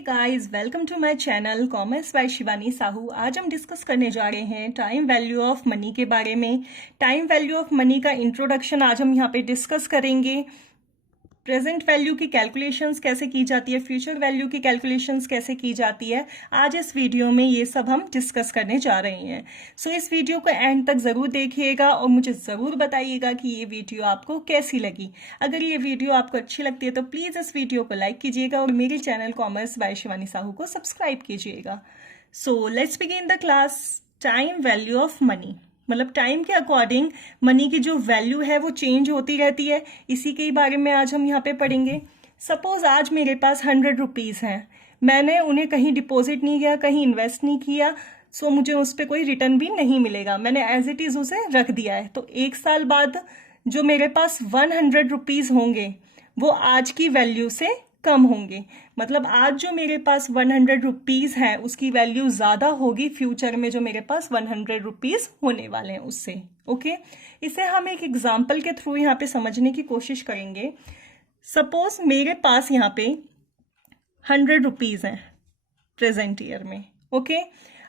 Guys welcome to my channel commerce by Shivani Sahu. आज हम discuss करने जा रहे हैं टाइम वैल्यू ऑफ मनी के बारे में। टाइम वैल्यू ऑफ मनी का इंट्रोडक्शन आज हम यहाँ पे डिस्कस करेंगे। प्रेजेंट वैल्यू की कैलकुलेशंस कैसे की जाती है, फ्यूचर वैल्यू की कैलकुलेशंस कैसे की जाती है, आज इस वीडियो में ये सब हम डिस्कस करने जा रहे हैं। सो इस वीडियो को एंड तक ज़रूर देखिएगा और मुझे ज़रूर बताइएगा कि ये वीडियो आपको कैसी लगी। अगर ये वीडियो आपको अच्छी लगती है तो प्लीज़ इस वीडियो को लाइक कीजिएगा और मेरे channel commerce by Shivani Sahu को सब्सक्राइब कीजिएगा। So let's begin the class. Time value of money मतलब टाइम के अकॉर्डिंग मनी की जो वैल्यू है वो चेंज होती रहती है। इसी के बारे में आज हम यहाँ पे पढ़ेंगे। सपोज आज मेरे पास 100 रुपीज़ हैं, मैंने उन्हें कहीं डिपॉजिट नहीं किया, कहीं इन्वेस्ट नहीं किया, सो मुझे उस पर कोई रिटर्न भी नहीं मिलेगा। मैंने एज इट इज़ उसे रख दिया है। तो एक साल बाद जो मेरे पास 100 रुपीज़ होंगे वो आज की वैल्यू से कम होंगे। मतलब आज जो मेरे पास 100 रुपीज़ है उसकी वैल्यू ज़्यादा होगी फ्यूचर में जो मेरे पास 100 रुपीज़ होने वाले हैं उससे। ओके, इसे हम एक एग्जाम्पल के थ्रू यहाँ पे समझने की कोशिश करेंगे। सपोज मेरे पास यहाँ पे 100 रुपीज़ हैं प्रेजेंट ईयर में। ओके,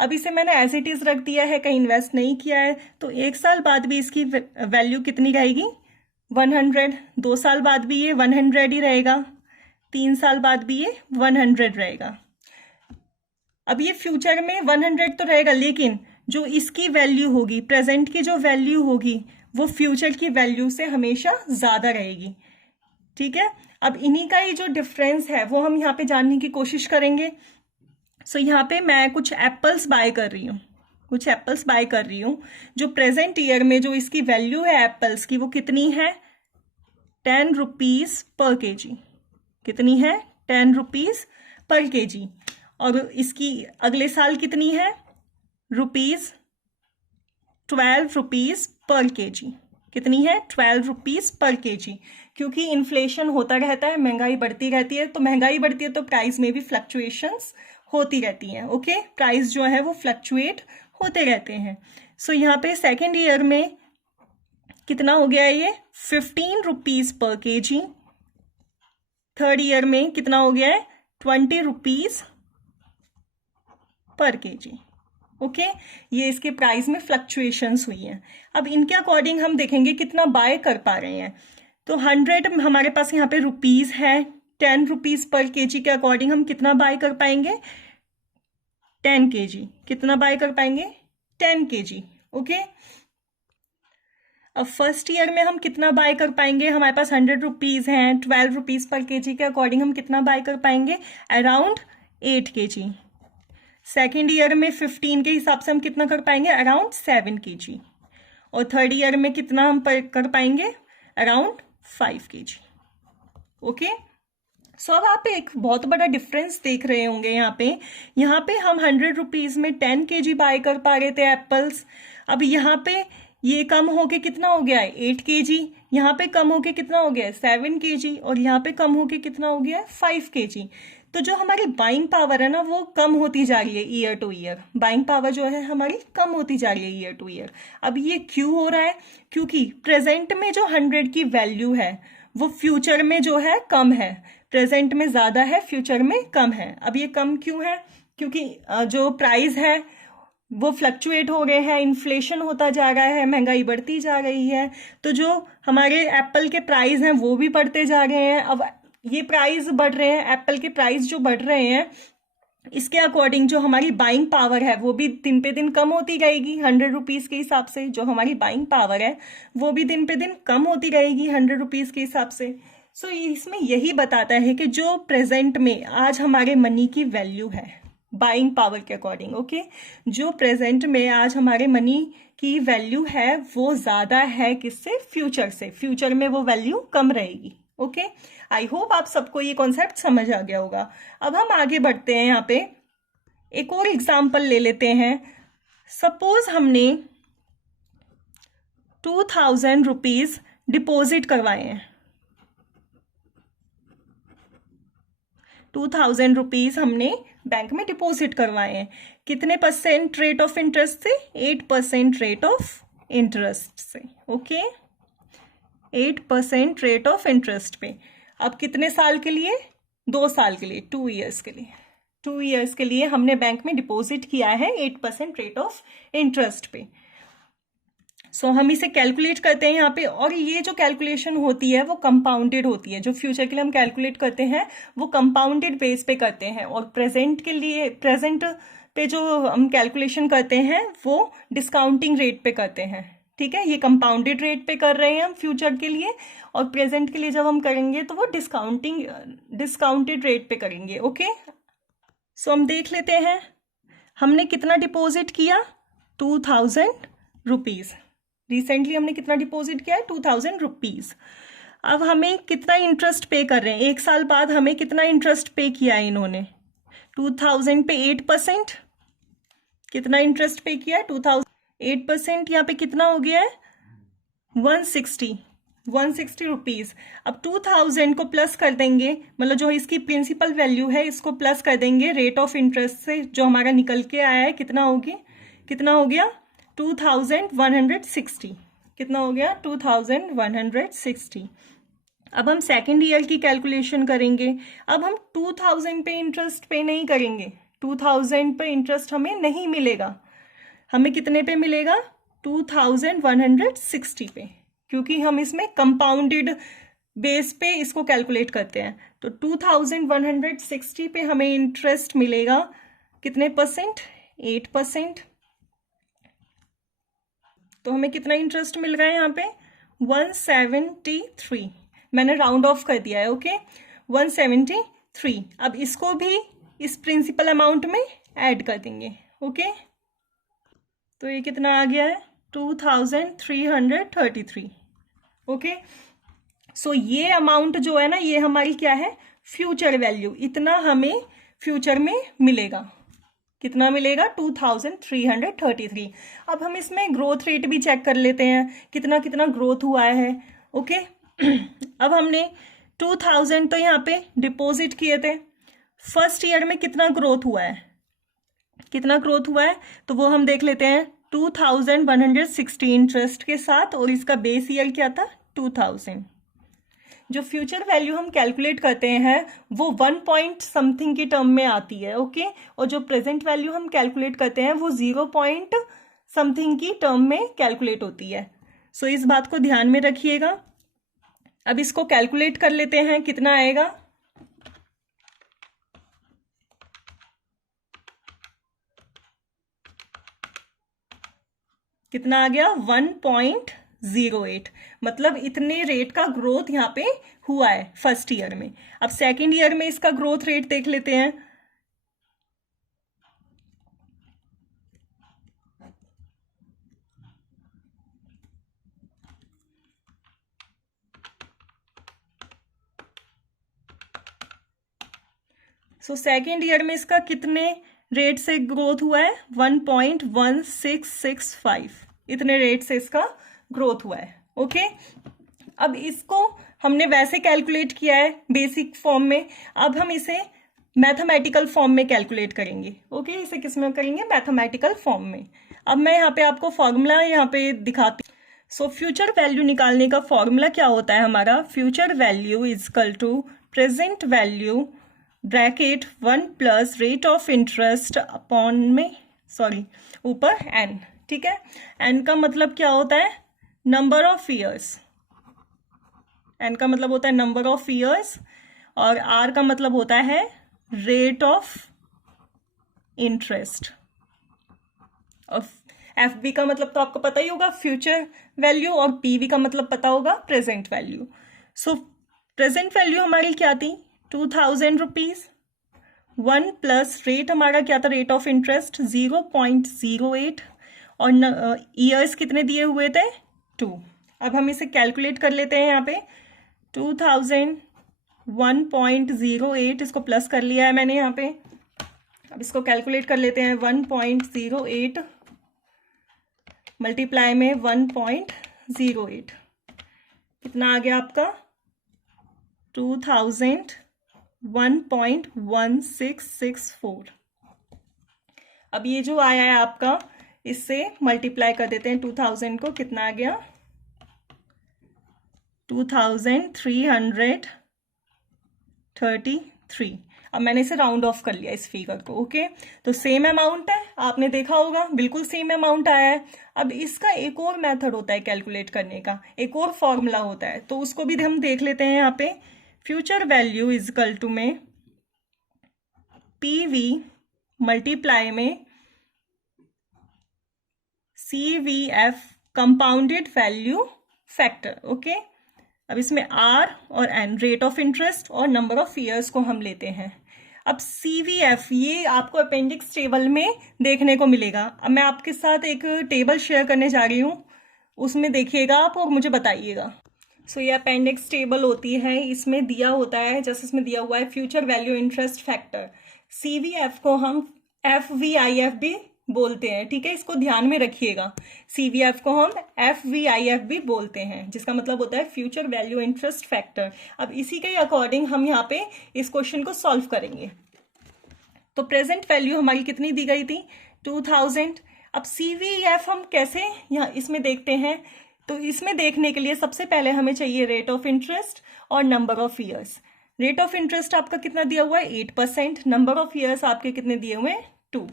अब इसे मैंने एज इट इज़ रख दिया है, कहीं इन्वेस्ट नहीं किया है, तो एक साल बाद भी इसकी वैल्यू कितनी रहेगी? 100। 2 साल बाद भी ये 100 ही रहेगा, 3 साल बाद भी ये 100 रहेगा। अब ये फ्यूचर में 100 तो रहेगा, लेकिन जो इसकी वैल्यू होगी, प्रेजेंट की जो वैल्यू होगी, वो फ्यूचर की वैल्यू से हमेशा ज़्यादा रहेगी। ठीक है, अब इन्हीं का ही जो डिफरेंस है वो हम यहाँ पे जानने की कोशिश करेंगे। सो यहाँ पे मैं कुछ एप्पल्स बाय कर रही हूँ, जो प्रेजेंट ईयर में जो इसकी वैल्यू है एप्पल्स की वो कितनी है? 10 रुपीज़ पर केजी। कितनी है? 10 रुपीज़ पर केजी। और इसकी अगले साल कितनी है? ₹12 पर केजी। कितनी है? 12 रुपीज़ पर केजी। क्योंकि इन्फ्लेशन होता रहता है, महंगाई बढ़ती रहती है, तो महंगाई बढ़ती है तो प्राइस में भी फ्लक्चुएशंस होती रहती हैं। ओके, प्राइस जो है वो फ्लक्चुएट होते रहते हैं। सो यहाँ पे सेकेंड ईयर में कितना हो गया है? ये 15 रुपीज़ पर केजी। थर्ड ईयर में कितना हो गया है? 20 रुपीज़ पर केजी। ओके, ये इसके प्राइस में फ्लक्चुएशंस हुई हैं। अब इनके अकॉर्डिंग हम देखेंगे कितना बाय कर पा रहे हैं। तो 100 हमारे पास यहाँ पे रुपीज़ है, 10 रुपीज़ पर केजी के अकॉर्डिंग हम कितना बाय कर पाएंगे? 10 केजी। कितना बाय कर पाएंगे? 10 केजी। ओके, अब फर्स्ट ईयर में हम कितना बाय कर पाएंगे? हमारे पास 100 रुपीज़ हैं, 12 रुपीज़ पर केजी के अकॉर्डिंग हम कितना बाय कर पाएंगे? Around 8 KG. सेकेंड ईयर में 15 के हिसाब से हम कितना कर पाएंगे? Around 7 KG. और थर्ड ईयर में कितना हम कर पाएंगे? Around 5 KG. ओके, सो अब आप एक बहुत बड़ा डिफरेंस देख रहे होंगे यहाँ पे हम 100 रुपीज़ में 10 केजी बाय कर पा रहे थे एप्पल्स। अब यहाँ पे ये कम होके कितना हो गया है? 8 केजी। यहाँ पे कम होके कितना हो गया है? 7 केजी। और यहाँ पे कम होके कितना हो गया है? 5 केजी। तो जो हमारी बाइंग पावर है ना वो कम होती जा रही है year two year. Buying power जो है हमारी कम होती जा रही है ईयर टू ईयर। अब ये क्यों हो रहा है? क्योंकि प्रेजेंट में जो 100 की वैल्यू है वो फ्यूचर में जो है कम है। प्रेजेंट में ज़्यादा है, फ्यूचर में कम है। अब ये कम क्यों है? क्योंकि जो प्राइस है वो फ्लक्चुएट हो रहे हैं, इन्फ्लेशन होता जा रहा है, महंगाई बढ़ती जा रही है, तो जो हमारे एप्पल के प्राइस हैं वो भी बढ़ते जा रहे हैं। अब ये प्राइस बढ़ रहे हैं, एप्पल के प्राइस जो बढ़ रहे हैं, इसके अकॉर्डिंग जो हमारी बाइंग पावर है वो भी दिन पे दिन कम होती रहेगी। 100 रुपीज़ के हिसाब से जो हमारी बाइंग पावर है वो भी दिन पे दिन कम होती रहेगी 100 रुपीज़ के हिसाब से। सो इसमें यही बताता है कि जो प्रेजेंट में आज हमारे मनी की वैल्यू है बाइंग पावर के अकॉर्डिंग, ओके, जो प्रेजेंट में आज हमारे मनी की वैल्यू है वो ज़्यादा है किससे? फ्यूचर से। फ्यूचर में वो वैल्यू कम रहेगी। ओके, आई होप आप सबको ये कॉन्सेप्ट समझ आ गया होगा। अब हम आगे बढ़ते हैं, यहाँ पे एक और एग्जाम्पल ले लेते हैं। सपोज हमने 2000 रुपीज़ डिपॉजिट करवाए हैं। 2000 रुपीज़ हमने बैंक में डिपॉजिट करवाए हैं। कितने % रेट ऑफ इंटरेस्ट से? 8% रेट ऑफ इंटरेस्ट से। ओके, 8% रेट ऑफ इंटरेस्ट पे। अब कितने साल के लिए? 2 साल के लिए, 2 ईयर्स के लिए। 2 ईयर्स के लिए हमने बैंक में डिपॉजिट किया है 8% रेट ऑफ इंटरेस्ट पे। सो हम इसे कैलकुलेट करते हैं यहाँ पे, और ये जो कैलकुलेशन होती है वो कंपाउंडेड होती है। जो फ्यूचर के लिए हम कैलकुलेट करते हैं वो कंपाउंडेड बेस पे करते हैं, और प्रेजेंट के लिए, प्रेजेंट पे जो हम कैलकुलेशन करते हैं वो डिस्काउंटिंग रेट पे करते हैं। ठीक है, ये कंपाउंडेड रेट पे कर रहे हैं हम फ्यूचर के लिए, और प्रेजेंट के लिए जब हम करेंगे तो वो डिस्काउंटेड रेट पे करेंगे। ओके, सो हम देख लेते हैं हमने कितना डिपॉजिट किया, 2000 रुपीज़। रिसेंटली हमने कितना डिपॉजिट किया है, 2000 रुपीज़। अब हमें कितना इंटरेस्ट पे कर रहे हैं, 1 साल बाद हमें कितना इंटरेस्ट पे किया है इन्होंने, 2000 पे 8%, कितना इंटरेस्ट पे किया है 2000, 8%, यहाँ पे कितना हो गया है 160 रुपीज़। अब 2000 को प्लस कर देंगे, मतलब जो इसकी प्रिंसिपल वैल्यू है इसको प्लस कर देंगे रेट ऑफ इंटरेस्ट से, जो हमारा निकल के आया है कितना हो गया 2160। कितना हो गया 2160। अब हम सेकेंड ईयर की कैलकुलेशन करेंगे। अब हम 2000 पे इंटरेस्ट पे नहीं करेंगे, 2000 पे इंटरेस्ट हमें नहीं मिलेगा, हमें कितने पे मिलेगा 2160 पे, क्योंकि हम इसमें कंपाउंडेड बेस पे इसको कैलकुलेट करते हैं। तो 2160 पे हमें इंटरेस्ट मिलेगा कितने परसेंट, 8%। तो हमें कितना इंटरेस्ट मिल रहा है यहाँ पे 173, मैंने राउंड ऑफ कर दिया है। ओके, 173। अब इसको भी इस प्रिंसिपल अमाउंट में ऐड कर देंगे। ओके, तो ये कितना आ गया है 2333। ओके, सो ये अमाउंट जो है ना, ये हमारी क्या है, फ्यूचर वैल्यू, इतना हमें फ्यूचर में मिलेगा। कितना मिलेगा 2333। अब हम इसमें ग्रोथ रेट भी चेक कर लेते हैं, कितना कितना ग्रोथ हुआ है। ओके, अब हमने 2000 तो यहाँ पे डिपॉजिट किए थे, फर्स्ट ईयर में कितना ग्रोथ हुआ है, तो वो हम देख लेते हैं 2160 इंटरेस्ट के साथ, और इसका बेस ईयर क्या था 2000। जो फ्यूचर वैल्यू हम कैलकुलेट करते हैं वो 1 पॉइंट समथिंग की टर्म में आती है। ओके, और जो प्रेजेंट वैल्यू हम कैलकुलेट करते हैं वो 0 पॉइंट समथिंग की टर्म में कैलकुलेट होती है। सो इस बात को ध्यान में रखिएगा। अब इसको कैलकुलेट कर लेते हैं, कितना आएगा, कितना आ गया 1.08, मतलब इतने रेट का ग्रोथ यहाँ पे हुआ है फर्स्ट ईयर में। अब सेकेंड ईयर में इसका ग्रोथ रेट देख लेते हैं। सो सेकेंड ईयर में इसका कितने रेट से ग्रोथ हुआ है 1.1665, इतने रेट से इसका ग्रोथ हुआ है। ओके, अब इसको हमने वैसे कैलकुलेट किया है बेसिक फॉर्म में, अब हम इसे मैथमेटिकल फॉर्म में कैलकुलेट करेंगे। ओके, इसे किस में करेंगे, मैथमेटिकल फॉर्म में। अब मैं यहाँ पे आपको फॉर्मूला यहाँ पे दिखाती हूँ। सो फ्यूचर वैल्यू निकालने का फॉर्मूला क्या होता है हमारा, future value is equal to present value bracket 1 plus rate of interest upon में, सॉरी ऊपर n। ठीक है, n का मतलब क्या होता है, नंबर ऑफ ईयर्स, n का मतलब होता है नंबर ऑफ ईयर्स, और r का मतलब होता है रेट ऑफ इंटरेस्ट, और FB का मतलब तो आपको पता ही होगा फ्यूचर वैल्यू, और PV का मतलब पता होगा प्रेजेंट वैल्यू। सो प्रेजेंट वैल्यू हमारी क्या थी 2000 रुपीज़, 1 प्लस रेट हमारा क्या था, रेट ऑफ इंटरेस्ट 0.08, और ईयर्स कितने दिए हुए थे 2। अब हम इसे कैलकुलेट कर लेते हैं यहाँ पे 2000 1.08, इसको प्लस कर लिया है मैंने यहाँ पे। अब इसको कैलकुलेट कर लेते हैं, 1.08 मल्टीप्लाई में 1.08 कितना आ गया आपका 2001.1664। अब ये जो आया है आपका, इससे मल्टीप्लाई कर देते हैं 2000 को, कितना आ गया 2333। अब मैंने इसे राउंड ऑफ कर लिया इस फिगर को। ओके, तो सेम अमाउंट है, आपने देखा होगा बिल्कुल सेम अमाउंट आया है। अब इसका एक और मेथड होता है कैलकुलेट करने का, एक और फॉर्मूला होता है, तो उसको भी हम देख लेते हैं यहाँ पे। Future value is equal to में PV मल्टीप्लाई में CVF compounded value factor. Okay, अब इसमें R और N रेट ऑफ इंटरेस्ट और नंबर ऑफ ईयर्स को हम लेते हैं। अब CVF ये आपको अपेंडिक्स टेबल में देखने को मिलेगा। अब मैं आपके साथ एक टेबल शेयर करने जा रही हूँ, उसमें देखिएगा आप और मुझे बताइएगा। सो ये अपेंडिक्स टेबल होती है, इसमें दिया होता है, जैसे इसमें दिया हुआ है future value interest factor. CVF को हम FVIF भी बोलते हैं, ठीक है, इसको ध्यान में रखिएगा। CVF को हम FVIF भी बोलते हैं, जिसका मतलब होता है फ्यूचर वैल्यू इंटरेस्ट फैक्टर। अब इसी के अकॉर्डिंग हम यहाँ पे इस क्वेश्चन को सॉल्व करेंगे। तो प्रेजेंट वैल्यू हमारी कितनी दी गई थी, 2000। अब CVF हम कैसे यहाँ इसमें देखते हैं, तो इसमें देखने के लिए सबसे पहले हमें चाहिए रेट ऑफ इंटरेस्ट और number of years. Rate of interest आपका कितना दिया हुआ है, 8%। नंबर ऑफ ईयर्स आपके कितने दिए हुए हैं, 2।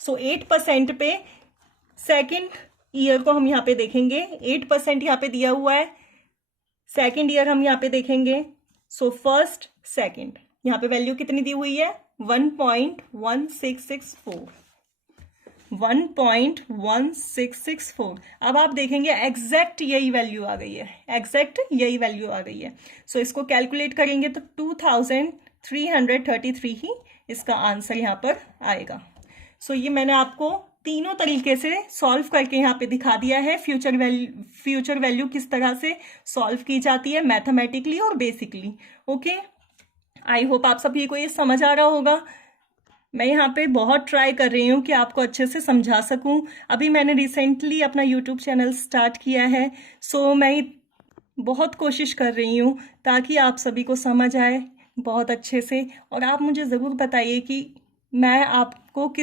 सो 8% पे सेकेंड ईयर को हम यहाँ पे देखेंगे, 8% यहाँ पे दिया हुआ है। सेकेंड ईयर हम यहाँ पे देखेंगे, सो फर्स्ट सेकेंड यहाँ पे वैल्यू कितनी दी हुई है, 1.1664। 1.1664। अब आप देखेंगे एग्जैक्ट यही वैल्यू आ गई है, एग्जैक्ट यही वैल्यू आ गई है। सो इसको कैलकुलेट करेंगे तो 2333 ही इसका आंसर यहाँ पर आएगा। सो ये मैंने आपको तीनों तरीके से सॉल्व करके यहाँ पे दिखा दिया है। फ्यूचर वैल्यू किस तरह से सॉल्व की जाती है, मैथमेटिकली और बेसिकली। ओके, आई होप आप सभी को ये समझ आ रहा होगा। मैं यहाँ पे बहुत ट्राई कर रही हूँ कि आपको अच्छे से समझा सकूँ। अभी मैंने रिसेंटली अपना यूट्यूब चैनल स्टार्ट किया है, सो मैं बहुत कोशिश कर रही हूँ ताकि आप सभी को समझ आए बहुत अच्छे से। और आप मुझे ज़रूर बताइए कि मैं आपको किस